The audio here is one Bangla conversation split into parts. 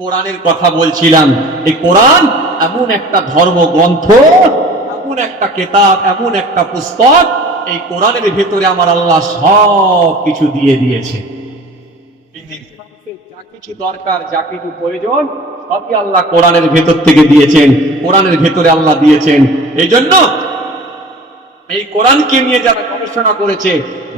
কোরআনের কথা বলছিলাম। এই কোরআন এমন একটা ধর্মগ্রন্থ, এমন একটা কিতাব, এমন একটা পুস্তক, এই কোরআনের ভেতরে আমার আল্লাহ সব কিছু দিয়ে দিয়েছে। যা কিছু দরকার, যা কিছু প্রয়োজন, সবই আল্লাহ কোরআনের ভেতর থেকে দিয়েছেন, কোরআনের ভেতরে আল্লাহ দিয়েছেন। এই জন্য এই কোরআনকে নিয়ে যারা গবেষণা করেছে,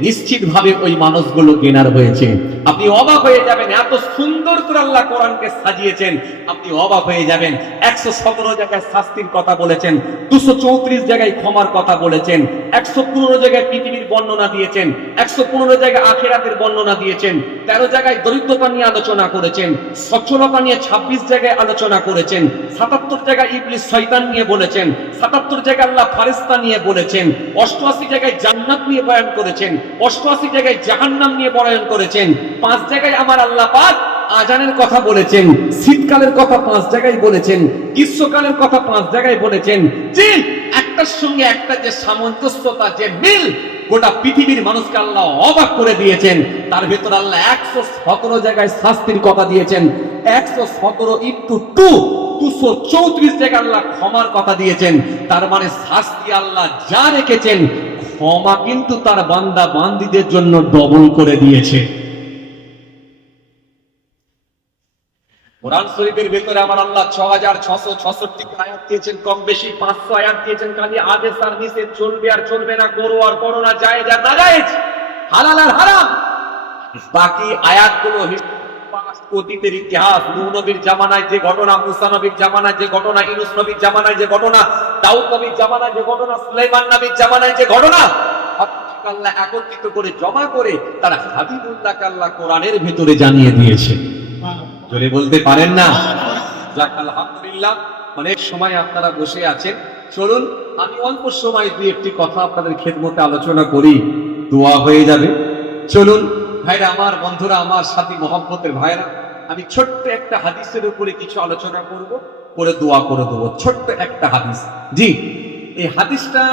নিশ্চিত ভাবে ওই মানুষগুলো গেনার হয়েছে। আপনি অবাক হয়ে যাবেন, এত সুন্দর করে আল্লাহ কোরআনকে সাজিয়েছেন, আপনি অবাক হয়ে যাবেন। 117 জায়গায় শাস্তির কথা বলেছেন, 234 জায়গায় ক্ষমার কথা বলেছেন, 115 জায়গায় পৃথিবীর বর্ণনা দিয়েছেন, 115 জায়গায় আখিরাতের বর্ণনা দিয়েছেন, 13 জায়গায় দরিদ্রতা নিয়ে আলোচনা করেছেন, সচ্ছলতা নিয়ে 26 জায়গায় আলোচনা করেছেন, 77 জায়গায় ইবলিস শয়তান নিয়ে বলেছেন, 77 জায়গায় আল্লাহ ফারিস্তা নিয়ে বলেছেন, 88 জায়গায় জান্নাত নিয়ে বয়ান করেছেন, 88 জায়গায় জাহান্নাম নিয়ে বয়ান করেছেন, 5 জায়গায় আমার আল্লাহ পাক আজানের কথা বলেছেন, শীতকালের কথা 5 জায়গায় বলেছেন, গ্রীষ্মকালের কথা 5 জায়গায় বলেছেন। যে একটার সঙ্গে একটা যে সামঞ্জস্যতা, যে মিল, গোটা পৃথিবীর মানুষকে আল্লাহ অবাক করে দিয়েছেন। তার ভেতর আল্লাহ 117 জায়গায় শাস্তির কথা দিয়েছেন, 117 ইন্টু 2 234 জায়গায় আল্লাহ ক্ষমার কথা দিয়েছেন। তার মানে শাস্তি আল্লাহ যা রেখেছেন, ক্ষমা কিন্তু তার বান্দা বান্দীদের জন্য ডবল করে দিয়েছে। কোরআন শরীফের ভেতরে আমার আল্লাহ 6666 আয়াত দিয়েছেন, কম বেশি 500 আয়াত দিয়েছেন। খালি আদেশ আর নিষেধ, চলবে আর চলবে না, করো আর করো না, জায়েজ আর নাজায়েজ, হালাল আর হারাম। বাকি আয়াতগুলো অতীতের ইতিহাস, নূহ নবীর জামানায় যে ঘটনা, মুসা নবীর জামানায় যে ঘটনা, ইউনূস নবীর জামানায় যে ঘটনা, দাউদ নবীর জামানায় যে ঘটনা, সুলাইমান নবীর জামানায় যে ঘটনা, আল্লাহ একত্রিত করে জমা করে তার হাবিবুল্লাহকে আল্লাহ কোরআনের ভেতরে জানিয়ে দিয়েছে। জোরে বলতে পারেন না? যাক, আলহামদুলিল্লাহ। অনেক সময় আপনারা বসে আছেন, চলুন আমি অল্প সময় দুই একটি কথা আপনাদের খেদমতে আলোচনা করি, দোয়া হয়ে যাবে। চলুন ভাইরা আমার, বন্ধুরা আমার, সাথী মহব্বতের ভাইরা, আমি ছোট্ট একটা হাদিসের উপরে কিছু আলোচনা করব, করে দোয়া করে দেবো। ছোট্ট একটা হাদিস। জি, এই হাদিসটা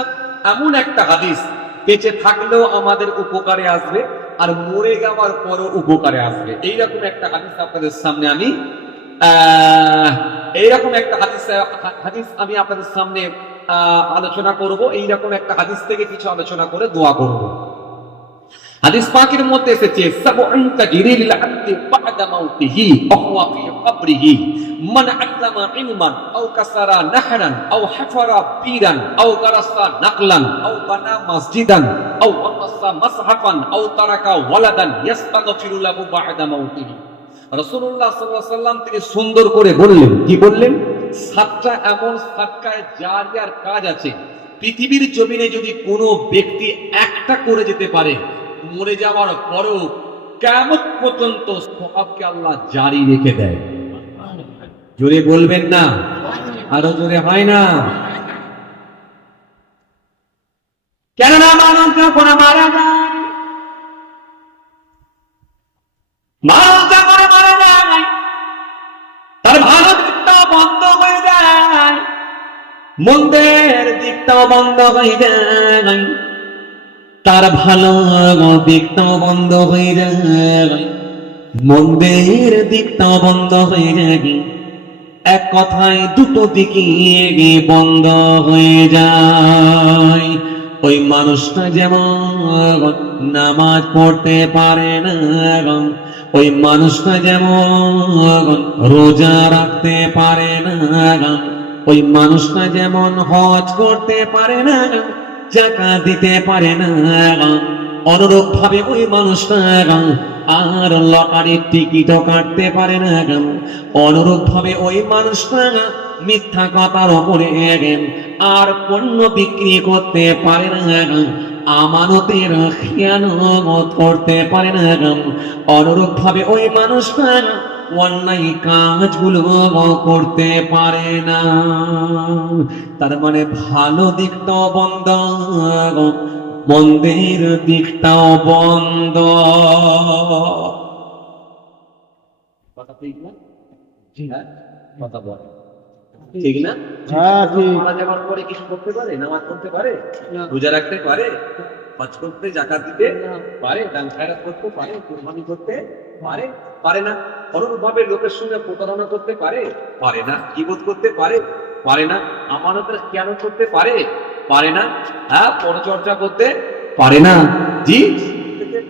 এমন একটা হাদিস, বেঁচে থাকলেও আমাদের উপকারে আসবে, আর মরে যাওয়ার পরও উপকারে আসবে। এইরকম একটা হাদিস আপনাদের সামনে আমি আপনাদের সামনে আলোচনা করব। এইরকম একটা হাদিস থেকে কিছু আলোচনা করে দোয়া করব। হাদিস পাকের মধ্যে এসেছে, সাবউন তাজরিল আবদি বাদা মাউতিহি ওয়া হুয়া ফি কবরিহি মান আল্লামা ইলমান আও কাসারা নাহরান আও হাফারা বীরান আও গারাসা নাকলান আও বানা মসজিদান আও ওয়াসাা মাসহাফান আও তারাকা ওয়ালাদান ইস্তাগফিরু লাহু বাদা মাউতিহি। রাসূলুল্লাহ সাল্লাল্লাহু আলাইহি ওয়াসাল্লাম তিনি সুন্দর করে বললেন, কি বললেন? 7টা এমন সাদকায়ে জারিয়ার কাজ আছে, পৃথিবীর জমিনে যদি কোনো ব্যক্তি একটা করে যেতে পারে, মরে যাওয়ার পরেও কিয়ামত পর্যন্ত সওয়াবকে আল্লাহ জারি রেখে দেয়। জোরে বলবেন না? আরো জোরে হয় না? কেননা মানুষ যখন মারা যায়, মানুষ যখন মারা যায়, তার ভালো দিকটাও বন্ধ হয়ে যায়, মন্দের দিকটাও বন্ধ হয়ে যায়, তার ভালো দিকটাও বন্ধ হয়ে যায়, মন্দের দিকটাও বন্ধ হয়ে যায়। এক কথায় দুটো দিকই বন্ধ হয়ে যায়। ওই মানুষটা যেমন নামাজ পড়তে পারে না, ওই মানুষটা যেমন রোজা রাখতে পারে না, ওই মানুষটা যেমন হজ করতে পারে না, যাকাত দিতে পারে না, অনুরূপ ভাবে ওই মানুষটা আর লটারির টিকিটও কাটতে পারে না, অনুরূপ ভাবে ওই মানুষটা মিথ্যা কথার উপরে আর পণ্য বিক্রি করতে পারে না, আমানতের খিয়ানত করতে পারে না, অনুরূপ ভাবে ওই মানুষটা অন্যায় কাজগুলো করতে পারে না। তার মানে ভালো দিকটাও বন্ধ, মন্দের দিকটাও বন্ধ। কথা ঠিক না? কথা বল ঠিক না? মারা যাওয়ার পরে কিছু করতে পারে? নামাজ পড়তে পারে? রোজা রাখতে পারে? হজ করতে, যাকাত দিতে পারে? দান খায়রাত করতে পারে? কুরবানি করতে পারে? পারে না। অনুরূপভাবে লোকের সঙ্গে প্রতারণা করতে পারে? পারে না। গীবত করতে পারে? পারে না। আমানতের খেয়ানত করতে পারে? পারে না। হ্যাঁ, পরচর্চা করতে পারে না। জি,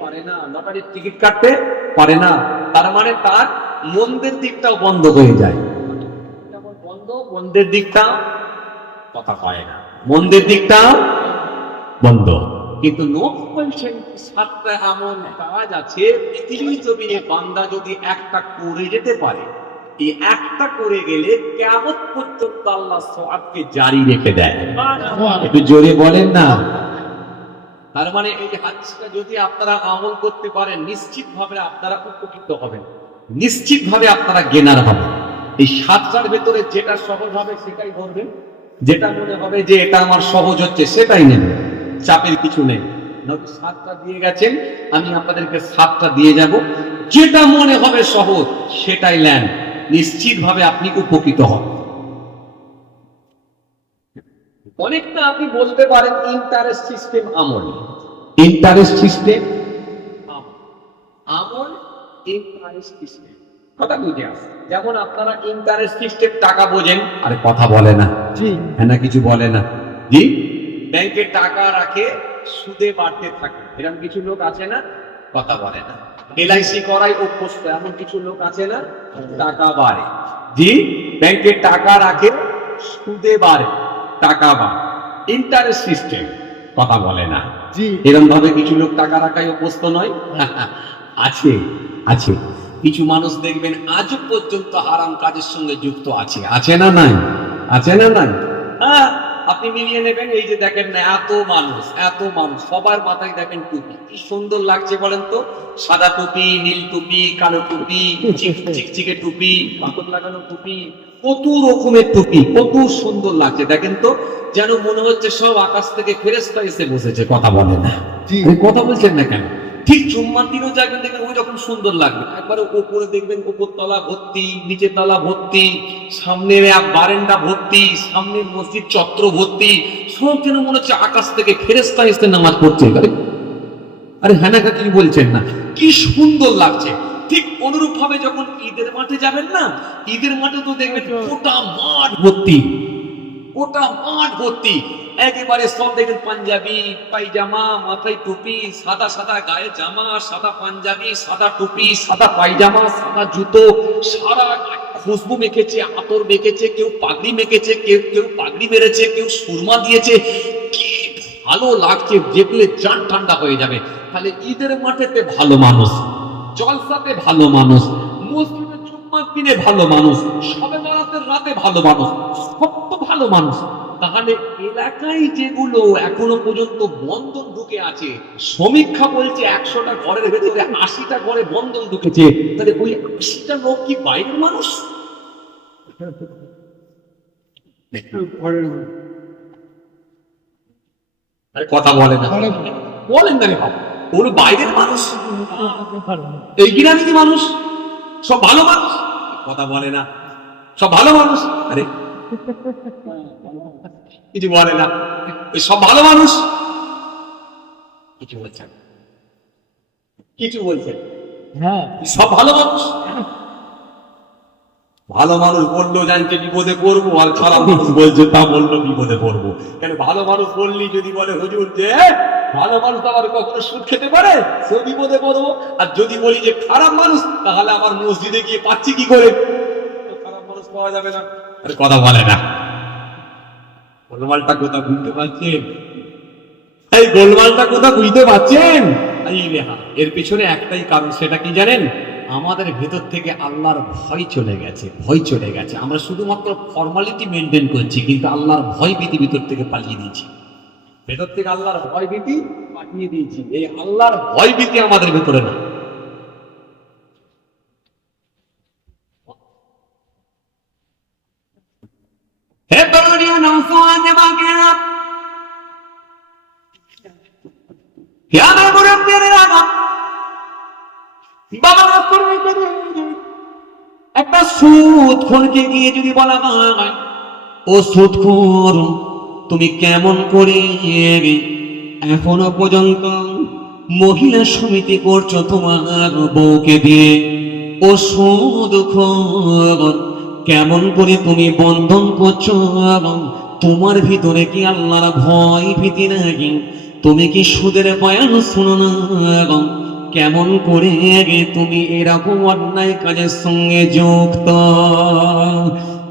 পারে না। লটারির টিকিট কাটতে পারে না। তার মানে তার মন্দের দিকটাও বন্ধ হয়ে যায়। যেমন বন্ধ, মন্দের দিকটা কথা পায় না, মন্দের দিকটা বন্ধ। কিন্তু নূহ বলছেন 7টা এমন কাজ আছে পৃথিবীর জমিনে বান্দা যদি একটা করে যেতে পারে, এই একটা করে গেলে কিয়ামত পর্যন্ত আল্লাহ সওয়াবকে জারি রেখে দেয়। একটু জোরে বলেন না। তার মানে এই হাদিসটা যদি আপনারা আমল করতে পারেন, নিশ্চিতভাবে আপনারা উপকৃত হবেন, নিশ্চিতভাবে আপনারা গেনার হবেন। এই 7টার ভেতরে যেটা সহজ হবে সেটাই ধরবেন, যেটা মনে হবে যে এটা আমার সহজ হচ্ছে সেটাই নেবেন, চাপের কিছু নেই। নবী 7টা দিয়ে গেছেন, আমি আপনাদেরকে 7টা দিয়ে যাব। যেটা মনে হবে সহজ সেটাই নেন, নিশ্চিতভাবে আপনি উপকৃত হবেন। অনেকটা আপনি বলতে পারেন ইন্টারেস্ট সিস্টেম আমল, ইন্টারেস্ট সিস্টেম আমল, ইন্টারেস্ট সিস্টেম কথা বুঝে আসে। যেমন আপনারা ইন্টারেস্ট সিস্টেম টাকা বোঝেন, আরে কথা বলে না, জি হ্যাঁ না কিছু বলে না, জি ব্যাংকে টাকা রাখে সুদে বাড়তে থাকে, এরকম কিছু লোক আছে না, কথা বলে না। এলআইসি করাই অভ্যস্ত এমন কিছু লোক আছে না, টাকা বাড়ে, জি ব্যাংকে টাকা রাখে সুদে বাড়ে, টাকা বাড়ে, ইন্টারেস্ট সিস্টেম কথা বলে না, জি এরকম ভাবে কিছু লোক টাকা রাখায় অভ্যস্ত নয়। আছে আছে কিছু মানুষ দেখবেন আজও পর্যন্ত হারাম কাজের সঙ্গে যুক্ত আছে, আছে না নাই, আছে না নাই। হ্যাঁ, আপনি মিলিয়ে নেবেন, এই যে দেখেন না এত মানুষ, এত মানুষ সবার মাথায় দেখেন টুপি, কি সুন্দর লাগছে বলেন তো, সাদা টুপি, নীল টুপি, কালো টুপি, চিকচিকে টুপি, পাথর লাগানো টুপি, কত রকমের টুপি, কত সুন্দর লাগছে দেখেন তো, যেন মনে হচ্ছে সব আকাশ থেকে ফেরেশতা এসে বসেছে, কথা বলে না, কথা বলছেন না কেন? ঠিক জুম্মার দিনও যাবেন দেখবেন ওই রকম সুন্দর লাগবে, একবারে উপরে দেখবেন উপর তলা ভর্তি, নিচের তলা ভর্তি, সামনের বারান্দা ভর্তি, সামনের মসজিদ চত্র ভর্তি, সব যেন মনে হচ্ছে আকাশ থেকে ফেরেশতা এসে নামাজ পড়ছে। আরে হ্যাঁ না কি বলছেন না, কি সুন্দর লাগছে। ঠিক অনুরূপ ভাবে যখন ঈদের মাঠে যাবেন না, ঈদের মাঠে তো দেখবেন গোটা মাঠ ভর্তি, গোটা মাঠ ভর্তি, একেবারে সব দেখেন পাঞ্জাবি, পায়জামা, মাথায় টুপি, সাদা সাদা গায়ে জামা, সাদা পাঞ্জাবি, সাদা টুপি, সাদা পায়জামা, সাদা জুতো, সারা খুশবু মেখেছে, আতর মেখেছে, কেউ পাগড়ি মেখেছে, কেউ কেউ পাগড়ি মেরেছে, কেউ সুরমা দিয়েছে, কি ভালো লাগছে, যেগুলো জান ঠান্ডা হয়ে যাবে। তাহলে ঈদের মাঠেতে ভালো মানুষ, জলসাতে ভালো মানুষ, মসজিদে জুম্মার দিনে ভালো মানুষ, শবে বরাতের রাতে ভালো মানুষ, সব তো ভালো মানুষ। তাহলে এলাকায় যেগুলো এখনো পর্যন্ত বন্ধন ঢুকে আছে, সমীক্ষা বলছে 100টা ঘরের ভেতরে 80টা ঘরে বন্ধন ঢুকেছে, তাহলে ওই 80টা লোক কি বাইরের মানুষ? কথা বলে না, বলেন না রে বাবা, ওর বাইরের মানুষ, এই গ্রামের মানুষ সব ভালো মানুষ, কথা বলে না, সব ভালো মানুষ, আরে কিছু বলে না, সব ভালো মানুষ, কিছু বলছেন, কিছু বলছেন, হ্যাঁ সব ভালো মানুষ। ভালো মানুষ বললো জানছে বিপদে পড়বো, আর খারাপ মানুষ বলছে তা বললো বিপদে পড়বো। কেন ভালো মানুষ বললি যদি বলে হুজুর যে ভালো মানুষ আবার কখনো সুদ খেতে পারে, সে বিপদে পড়বো। আর যদি বলি যে খারাপ মানুষ, তাহলে আমার মসজিদে গিয়ে পাচ্ছি কি করে, খারাপ মানুষ পাওয়া যাবে না। আরে কথা বলে না, গোলমালটা কোথা বুঝতে পারছেন? এই গোলমালটা কোথা বুঝতে পারছেন? এর পিছনে একটাই কারণ, সেটা কি জানেন? আমাদের ভেতর থেকে আল্লাহর ভয় চলে গেছে, ভয় চলে গেছে। আমরা শুধুমাত্র ফর্মালিটি মেনটেন করছি, কিন্তু আল্লাহর ভয় ভীতি ভিতর থেকে পালিয়ে দিয়েছি, ভেতর থেকে আল্লাহর ভয় ভীতি পাঠিয়ে দিয়েছি। এই আল্লাহর ভয় ভীতি আমাদের ভেতরে না। হে তরুণী নওজোয়ান বাগেরা, হে আমার মুরব্বিরা, বাবা একটা সুদখোরকে গিয়ে যদি বলা হয়, ও সুদখোর তুমি কেমন করে এখনো পর্যন্ত মহিলা সমিতি করছো তোমার বউকে দিয়ে, ও সুদখোর, কেমন করে তুমি বন্ধন করছো? তোমার ভিতরে কি আল্লাহর ভয় ভীতি নাকি? তুমি কি সুদের বয়ান শুনো না? কেমন করে তুমি এরকম অন্যায় কাজের সঙ্গে যুক্ত?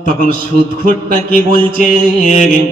তখন সুদখোরটা কি বলছে?